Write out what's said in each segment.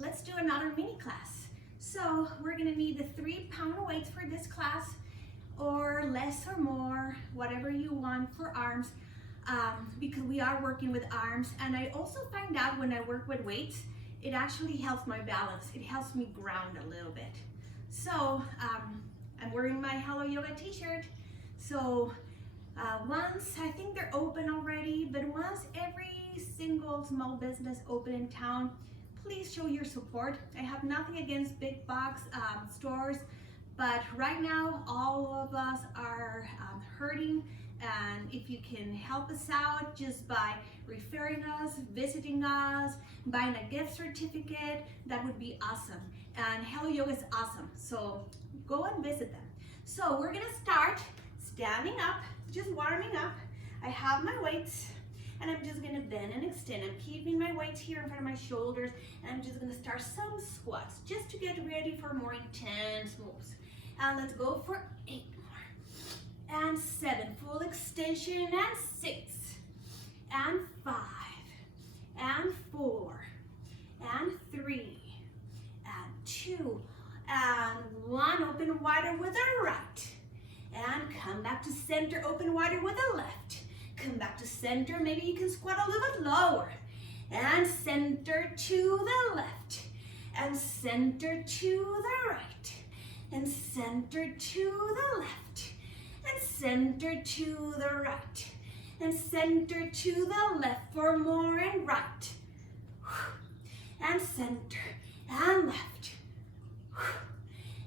let's do another mini class. So we're gonna need the 3-pound weights for this class, or less or more, whatever you want for arms, because we are working with arms. And I also find out when I work with weights, it actually helps my balance. It helps me ground a little bit. So I'm wearing my Hello Yoga t-shirt. So once, I think they're open already, but once every single small business open in town, please show your support. I have nothing against big box stores, but right now all of us are hurting, and if you can help us out just by referring us, visiting us, buying a gift certificate, that would be awesome. And Hello Yoga is awesome, so go and visit them. So we're gonna start standing up, just warming up. I have my weights, and I'm just gonna bend and extend. I'm keeping my weights here in front of my shoulders, and I'm just gonna start some squats just to get ready for more intense moves. And let's go for 8 more, and 7, full extension, and 6, and 5, and 4, and 3, and 2, and 1, open wider with the right, and come back to center, open wider with the left. Come back to center, maybe you can squat a little bit lower, and center to the left, and center to the right, and center to the left, and center to the right, and center to the left for more, and right, and center, and left,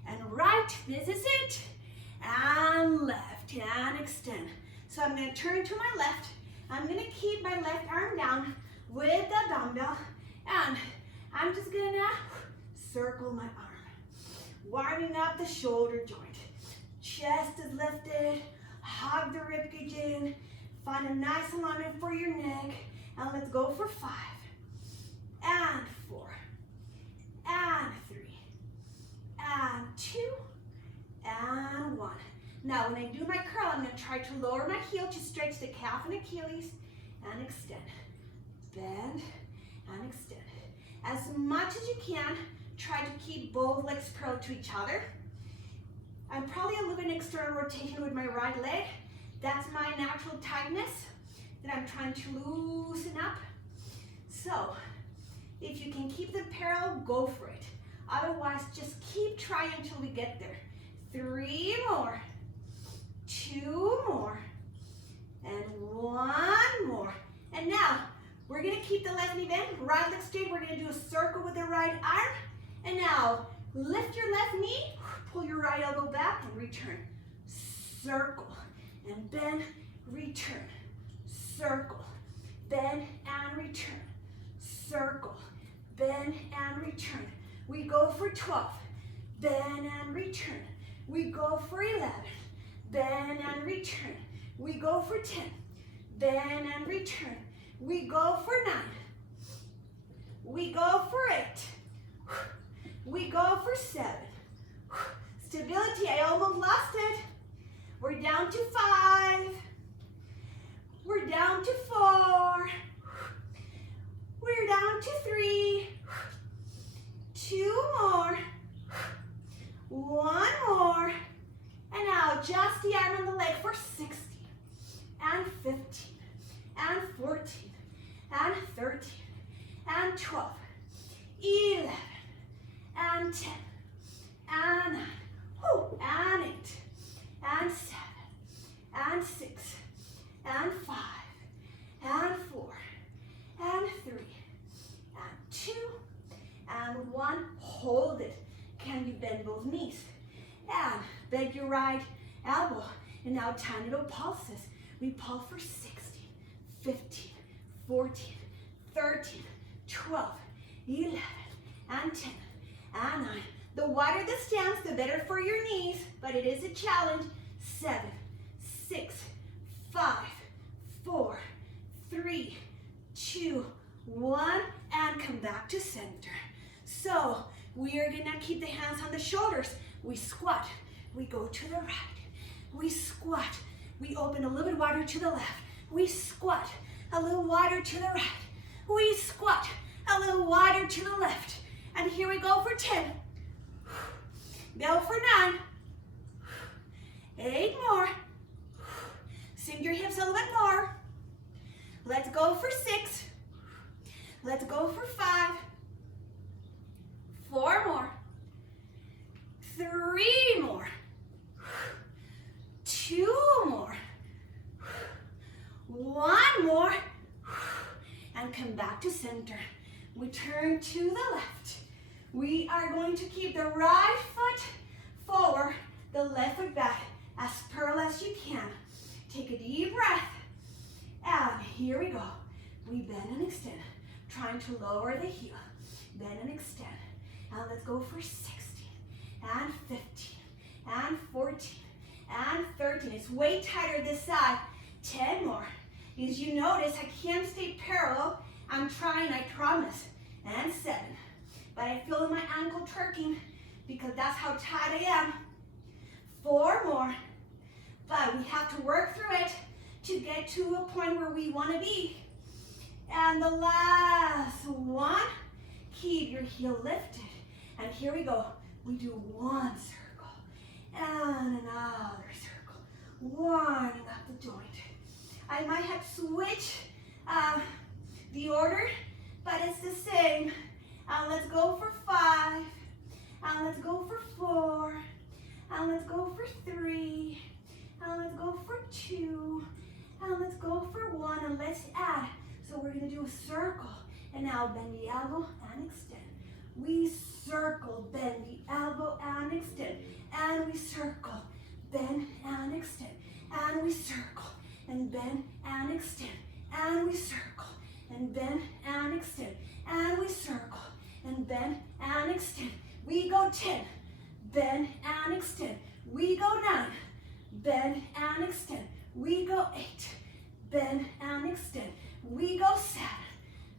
and right, this is it, and left, and extend. So I'm going to turn to my left. I'm going to keep my left arm down with the dumbbell, and I'm just going to circle my arm, warming up the shoulder joint. Chest is lifted, hug the ribcage in, find a nice alignment for your neck, and let's go for 5, and 4, and 3, and 2, and 1. Now, when I do my curl, I'm going to try to lower my heel to stretch the calf and Achilles, and extend. Bend and extend. As much as you can, try to keep both legs parallel to each other. I'm probably a little bit external rotation with my right leg. That's my natural tightness that I'm trying to loosen up. So, if you can keep them parallel, go for it. Otherwise, just keep trying until we get there. 3 more. 2 more, and 1 more. And now, we're gonna keep the left knee bent, right leg straight. We're gonna do a circle with the right arm. And now, lift your left knee, pull your right elbow back, and return. Circle, and bend, return. Circle, bend, and return. Circle, bend, and return. We go for 12, bend and return. We go for 11, bend and return. We go for 10, bend and return. We go for 9. We go for 8. We go for 7. Stability, I almost lost it. We're down to 5. We're down to 4. We're down to 3. 2 more. 1 more. And now just the arm and the leg for 16, and 15, and 14, and 13, and 12, 11, and 10, and 9, and 8, and 7, and 6, and 5, and 4, and 3, and 2, and 1. Hold it. Can you bend both knees? And bend your right elbow. And now tiny little pulses. We pulse for 16, 15, 14, 13, 12, 11, and 10, and 9. The wider the stance, the better for your knees, but it is a challenge. 7, 6, 5, 4, 3, 2, 1, and come back to center. So we are gonna keep the hands on the shoulders. We squat, we go to the right. We squat, we open a little bit wider to the left. We squat, a little wider to the right. We squat, a little wider to the left. And here we go for 10. Go for 9. 8 more. Sink your hips a little bit more. Let's go for 6. Let's go for 5. 4 more. 3 more. 2 more. 1 more. And come back to center. We turn to the left. We are going to keep the right foot forward, the left foot back, as parallel as you can. Take a deep breath. And here we go. We bend and extend, trying to lower the heel. Bend and extend. And let's go for 16, and 15, and 14, and 13. It's way tighter this side. 10 more. As you notice, I can't stay parallel. I'm trying, I promise. And 7. But I feel my ankle turking because that's how tight I am. 4 more. But we have to work through it to get to a point where we want to be. And the last one, keep your heel lifted. And here we go. We do one circle and another circle. Winding up the joint. I might have to switch the order, but it's the same. Let's go for 5. And let's go for 4. And let's go for 3. And let's go for 2. And let's go for 1. And let's add. So we're going to do a circle. And now bend the elbow and extend. We circle, bend the elbow and extend. And we circle, bend and extend. And we circle and bend and extend. And we circle and bend and extend. And we circle and bend and extend. We go 10, bend and extend. We go 9, bend and extend. We go 8, bend and extend. We go 7,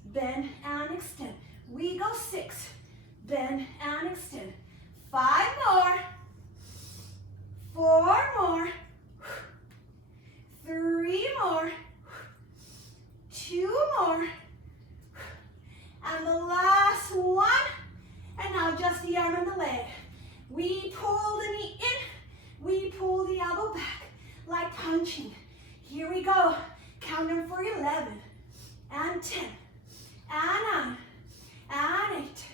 bend and extend. We go 6, bend and extend. 5 more, 4 more, 3 more, 2 more, and the last one. And now just the arm and the leg. We pull the knee in, we pull the elbow back like punching. Here we go. Count them for 11 and 10 and 9 and 8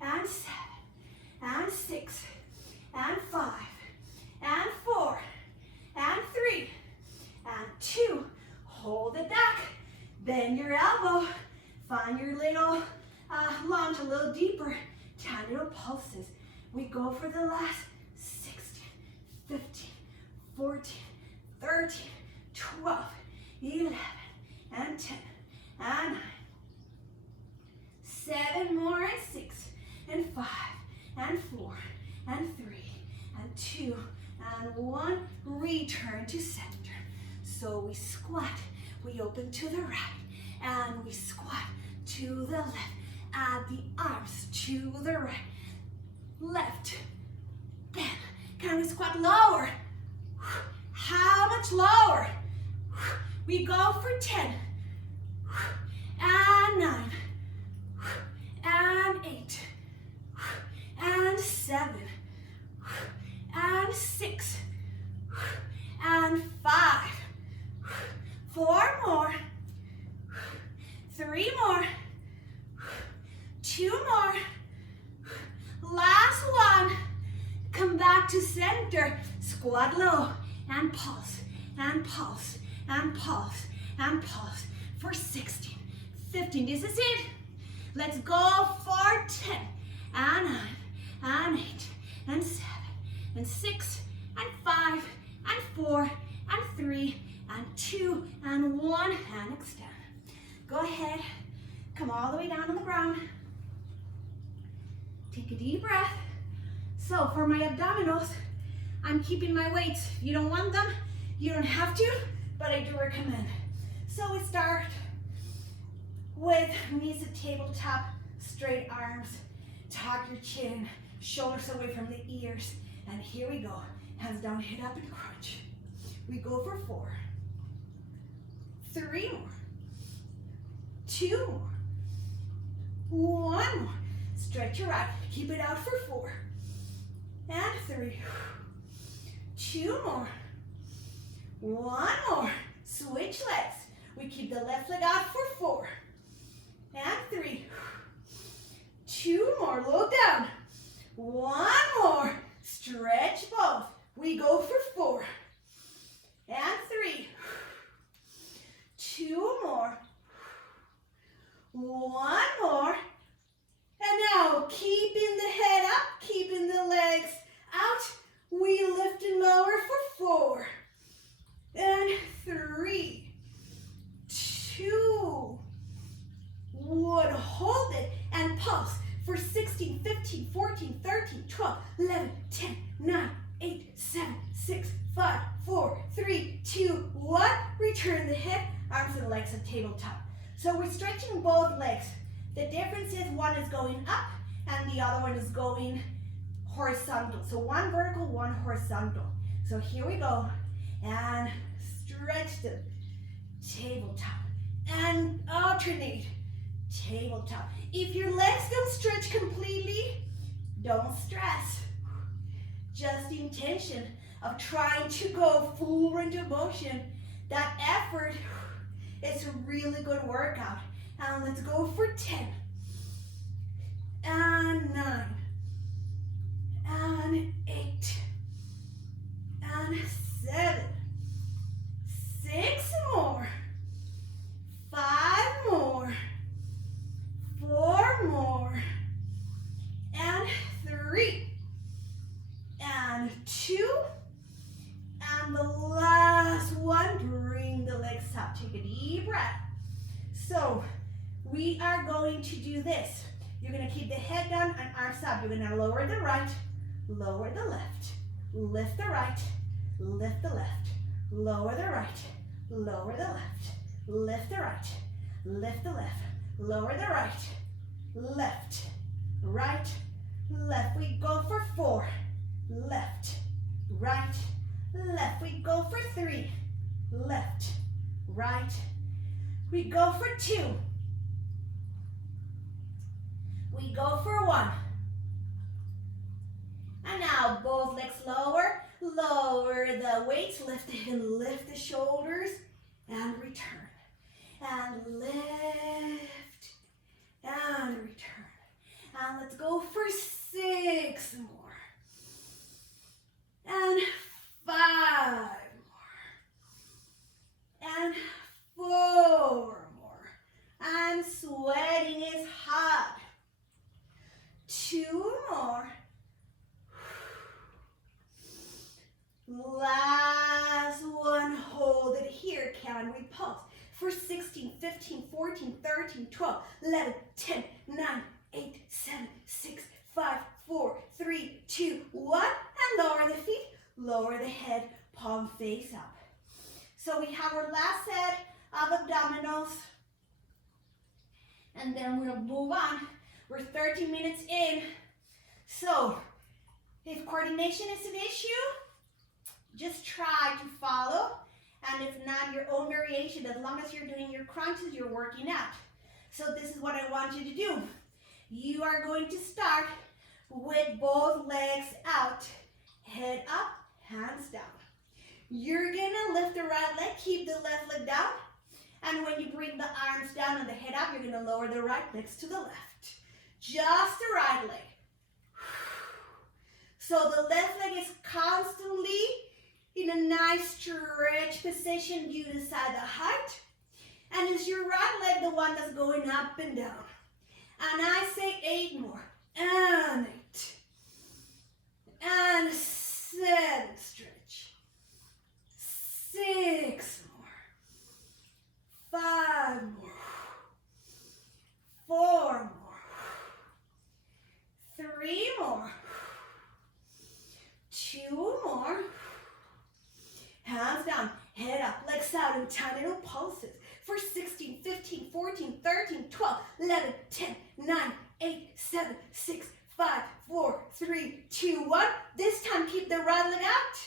and 7 and 6 and 5 and 4 and 3 and 2. Hold it back. Bend your elbow. Find your little lunge a little deeper. 10 little pulses. We go for the last 16, 15, 14, 13, 12, 11, and 10, and 9. 7 more, and 6, and 5, and 4, and 3, and 2, and 1. Return to center. So we squat, we open to the right, and we squat to the left. Add the arms to the right. Left, bend. Can we squat lower? How much lower? We go for 10, and 9, and 8, and 7, and 6, and 5, 4 more, 3 more, 2 more, last one. Come back to center. Squat low and pulse, and pulse, and pulse, and pulse for 16, 15. This is it. Let's go for 10, and 9, and 8, and 7, and 6, and 5, and 4, and 3, and 2, and 1, and extend. Go ahead. Come all the way down on the ground. Take a deep breath. So for my abdominals, I'm keeping my weights. If you don't want them, you don't have to, but I do recommend. So we start with knees at tabletop, straight arms, tuck your chin, shoulders away from the ears, and here we go. Hands down, head up and crunch. We go for 4, 3 more, 2 more, 1 more. Stretch your right. Keep it out for 4. And 3. 2 more. 1 more. Switch legs. We keep the left leg out for 4. And 3. 2 more. Look down. 1 more. Stretch both. We go for 4. And 3. 2 more. 1 more. And now, keeping the head up, keeping the legs out. We lift and lower for 4. And 3. 2. 1. Hold it and pulse for 16, 15, 14, 13, 12, 11, 10, 9, 8, 7, 6, 5, 4, 3, 2, 1. Return the head, arms and legs at tabletop. So we're stretching both legs. The difference is one is going up and the other one is going horizontal. So one vertical, one horizontal. So here we go. And stretch the tabletop. And alternate tabletop. If your legs don't stretch completely, don't stress. Just the intention of trying to go full range of motion. That effort is a really good workout. And let's go for 10. And 9. And 8. And 7. 6 more. 5 more. 4 more. And 3. And 2. And the last one, bring the legs up. Take a deep breath. So, we are going to do this. You're going to keep the head down and arms up. You're going to lower the right, lower the left, lift the right, lift the left, lower the right, lower the left, lift the right, lift the left, lower the right, left, right, left. We go for 4, left, right, left. We go for 3, left, right. We go for 2. We go for 1. And now both legs lower. Lower the weights. Lift the head and lift the shoulders. And return. And lift. And return. And let's go for 6 more. And 5 more. And 4 more. And sweating is hot. 2 more. Last one. Hold it here. Can we pulse? For 16, 15, 14, 13, 12, 11, 10, 9, 8, 7, 6, 5, 4, 3, 2, 1. And lower the feet. Lower the head. Palm face up. So we have our last set of abdominals. And then we'll move on. We're 30 minutes in. So if coordination is an issue, just try to follow. And if not, your own variation. As long as you're doing your crunches, you're working out. So this is what I want you to do. You are going to start with both legs out. Head up, hands down. You're gonna lift the right leg, keep the left leg down. And when you bring the arms down and the head up, you're gonna lower the right legs to the left. Just the right leg. So the left leg is constantly in a nice stretch position. You decide the height. And is your right leg the one that's going up and down? And I say 8 more. And 8. And 7. Stretch. 6 more. 5 more. 4 more. 3 more. 2 more. Hands down, head up, legs out in tiny little pulses. For 16, 15, 14, 13, 12, 11, 10, 9, 8, 7, 6, 5, 4, 3, 2, 1. This time keep the right leg out,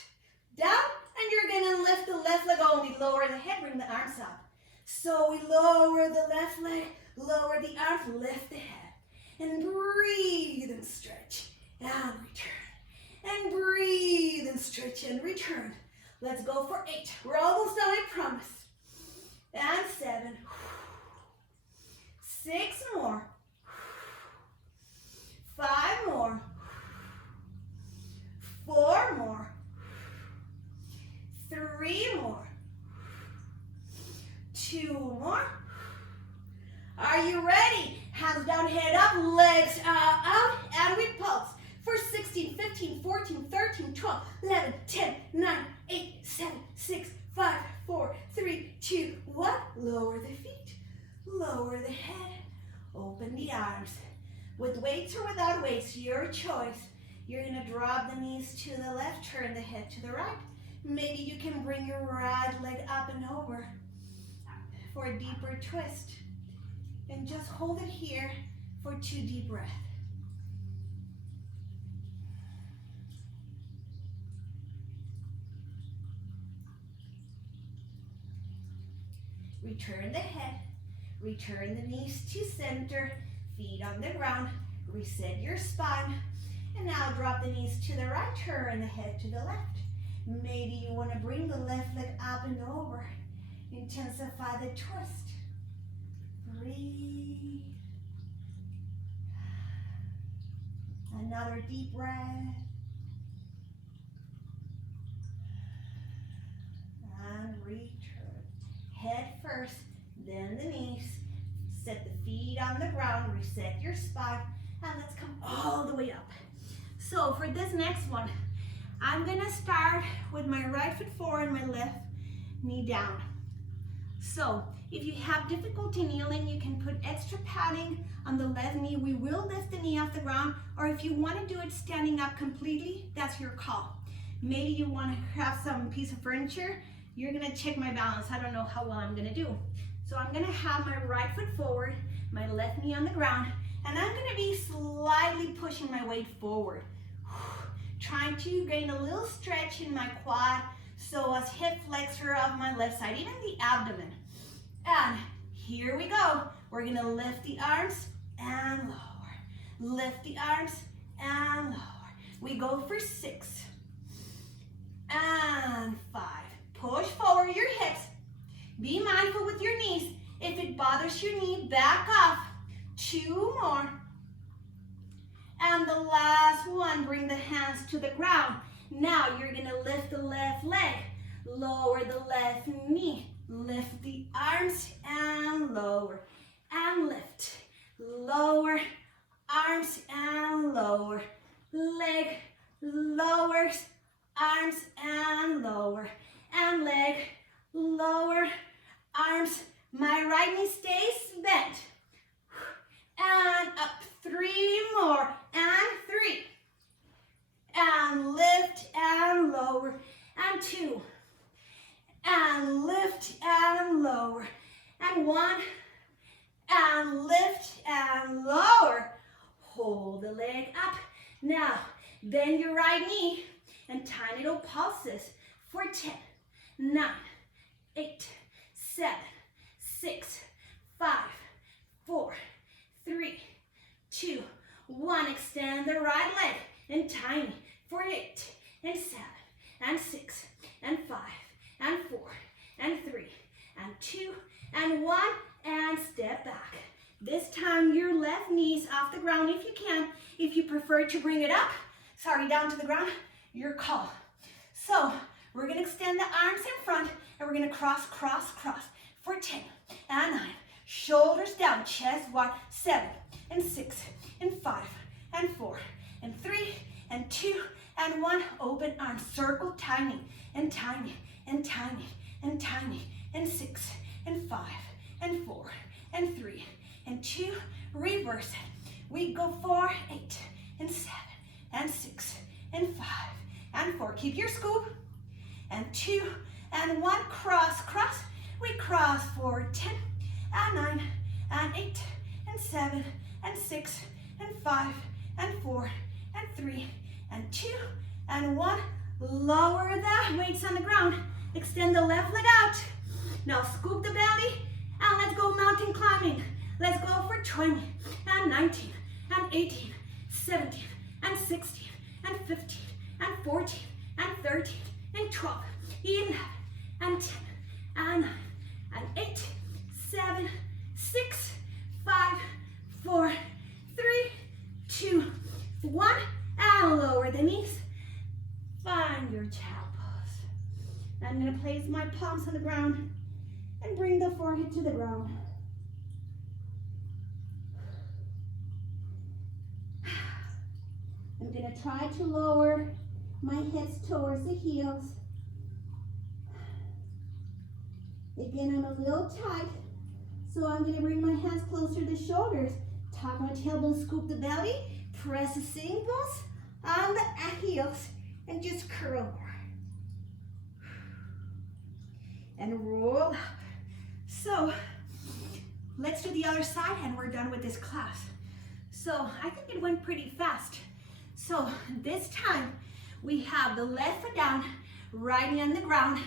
down, and you're gonna lift the left leg only. Lower the head, bring the arms up. So we lower the left leg, lower the arms, lift the head. and breathe and stretch and return. And breathe and stretch and return. Let's go for 8. We're almost done, I promise. And 7. 6 more. 5 more. 4 more. 3 more. 2 more. Are you ready? Hands down, head up, legs out, and we pulse. For 16, 15, 14, 13, 12, 11, 10, 9, 8, 7, 6, 5, 4, 3, 2, 1. Lower the feet, lower the head, open the arms. With weights or without weights, your choice. You're gonna drop the knees to the left, turn the head to the right. Maybe you can bring your right leg up and over for a deeper twist. And just hold it here for 2 deep breaths. Return the head, return the knees to center, feet on the ground, reset your spine, and now drop the knees to the right, turn the head to the left. Maybe you want to bring the left leg up and over, intensify the twist. Breathe. Another deep breath. And return. Head first, then the knees. Set the feet on the ground, reset your spine, and let's come all the way up. So for this next one, I'm gonna start with my right foot forward, my left knee down. So if you have difficulty kneeling, you can put extra padding on the left knee. We will lift the knee off the ground, or if you want to do it standing up completely, that's your call. Maybe you want to have some piece of furniture. You're gonna check my balance. I don't know how well I'm gonna do. So I'm gonna have my right foot forward, my left knee on the ground, and I'm gonna be slightly pushing my weight forward. Trying to gain a little stretch in my quad, so as hip flexor of my left side, even the abdomen. And here we go. We're gonna lift the arms and lower. Lift the arms and lower. We go for 6 and 5. Push forward your hips. Be mindful with your knees. If it bothers your knee, back off. 2 more. And the last one, bring the hands to the ground. Now you're gonna lift the left leg, lower the left knee, lift the arms and lower, and lift. Lower, arms and lower, leg lowers, arms and lower, and leg lower, arms. My right knee stays bent. And up, 3 more, and 3. And lift and lower, and 2. And lift and lower, and 1. And lift and lower. Hold the leg up. Now, bend your right knee and tiny little pulses for 10, 9, 8, 7, 6, 5, 4, 3, 2, 1. Extend the right leg and tiny for 8 and 7 and 6 and 5 and 4 and 3 and 2 and 1, and step back. This time your left knee's off the ground if you can. If you prefer to bring it up, down to the ground, your call. So we're gonna extend the arms in front and we're gonna cross, cross, cross for 10 and 9. Shoulders down, chest wide, 7 and 6 and 5 and 4 and 3 and 2 and 1. Open arms, circle tiny and tiny and tiny and tiny, and 6 and 5 and 4 and 3 and 2. Reverse it. We go for 8 and 7 and 6 and 5 and 4. Keep your scoop. And 2 and 1. Cross, cross. We cross for 10 and 9 and 8 and 7 and 6 and 5 and 4 and 3 and 2 and 1. Lower the weights on the ground. Extend the left leg out. Now scoop the belly and let's go mountain climbing. Let's go for 20 and 19 and 18, 17, and 16, and 15, and 14, and 13, and 12, 11, and 10, and 9, and 8, 7, 6, 5, 4, 3, 2, 1, and lower the knees. Find your child pose. I'm going to place my palms on the ground and bring the forehead to the ground. I'm going to try to lower my hips towards the heels. Again, I'm a little tight, so I'm going to bring my hands closer to the shoulders. Tuck my tailbone, scoop the belly, press the sitting bones on the heels, and just curl over. And roll up. So, let's do the other side, and we're done with this class. So, I think it went pretty fast. So, this time, we have the left foot down, right knee on the ground.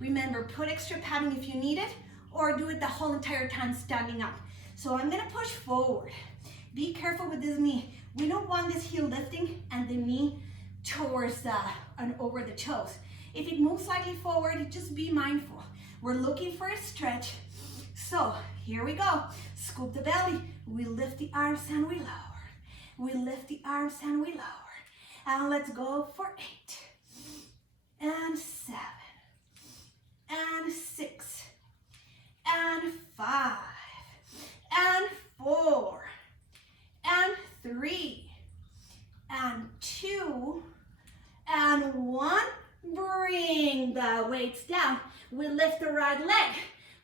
Remember, put extra padding if you need it, or do it the whole entire time standing up. So I'm gonna push forward. Be careful with this knee. We don't want this heel lifting and the knee towards and over the toes. If it moves slightly forward, just be mindful. We're looking for a stretch. So here we go. Scoop the belly. We lift the arms and we lower. We lift the arms and we lower. And let's go for 8, and 7, and 6, and 5, and 4, and 3, and 2, and 1. Bring the weights down. We lift the right leg.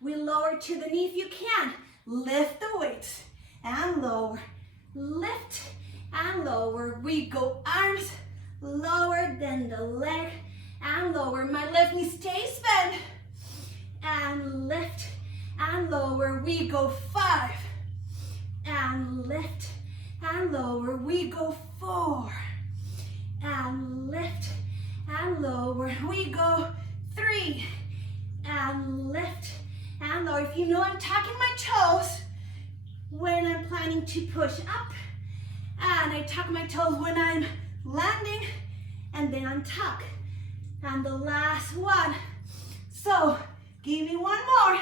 We lower to the knee if you can. Lift the weights and lower. Lift and lower. We go arms lower than the leg and lower. My left knee stays bent. And lift and lower. We go 5 and lift and lower. We go 4 and lift and lower. We go 3 and lift and lower. If you know I'm tucking my toes when I'm planning to push up, and I tuck my toes when I'm landing, and then untuck. And the last one. So give me one more.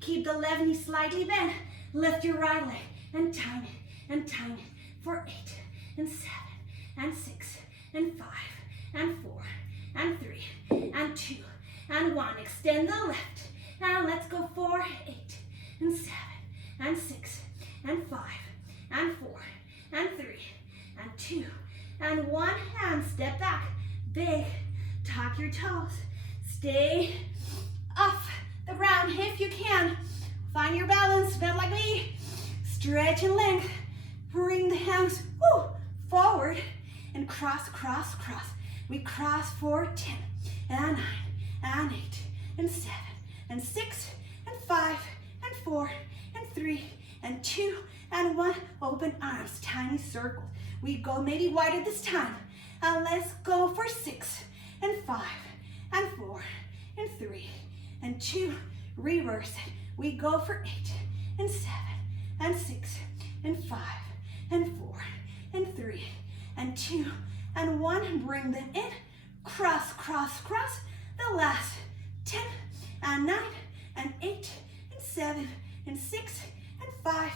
Keep the left knee slightly bent. Lift your right leg and time it for 8, and 7, and 6, and 5, and 4, and 3, and 2, and 1. Extend the left. Now let's go for 8, and 7, and 6, and 5, and 4, and 3, and 2, and 1. And step back. Big. Tuck your toes. Stay off the ground if you can. Find your balance. Bend like me. Stretch and length. Bring the hands forward and cross, cross, cross. We cross for 10, and 9, and 8, and 7, and 6, and 5, and 4, and 3, and 2, and 1. Open arms, tiny circles. We go maybe wider this time. And let's go for 6, and 5, and 4, and 3, and 2. Reverse it. We go for 8, and 7, and 6, and 5, and 4, and 3, and 2, and 1. Bring them in. Cross, cross, cross. The last 10, and 9, and 8, and 7, and 6, and 5,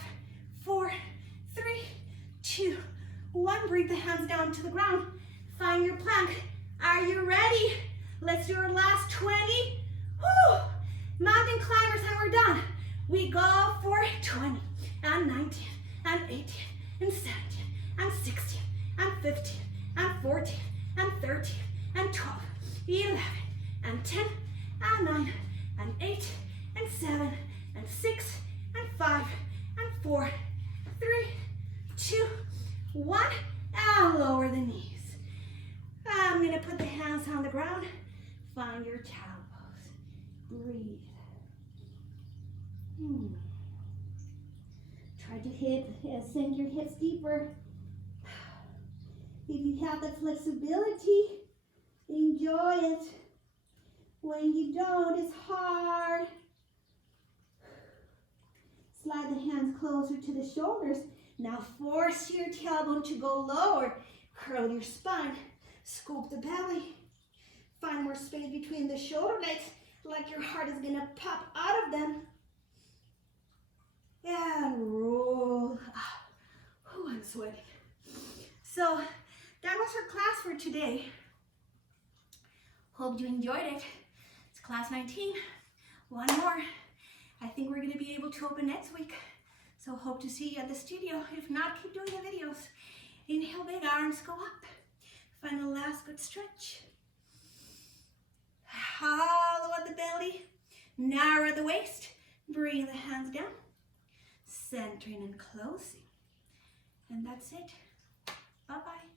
4, 3, 2, 1. Bring the hands down to the ground. Find your plank. Are you ready? Let's do our last 20. Woo! Mountain climbers, and we're done. We go for 20, and 19, and 18, and 17, and 16, and 15, and 14, and 13, and 12, 11, and 10, and 9, and 8, and 7, and 6, and 5, and 4, 3, 2, 1, and lower the knees. I'm gonna put the hands on the ground. Find your child pose. Breathe. Try to sink your hips deeper. If you have the flexibility, enjoy it. When you don't, it's hard. Slide the hands closer to the shoulders. Now force your tailbone to go lower. Curl your spine. Scoop the belly. Find more space between the shoulder blades, like your heart is gonna pop out of them. And roll up. Oh, I'm sweating. So that was our class for today. Hope you enjoyed it. It's class 19. One more. I think we're gonna be able to open next week. So hope to see you at the studio. If not, keep doing the videos. Inhale, big arms go up. Find the last good stretch. Hollow out the belly. Narrow the waist. Bring the hands down. Centering and closing. And that's it. Bye-bye.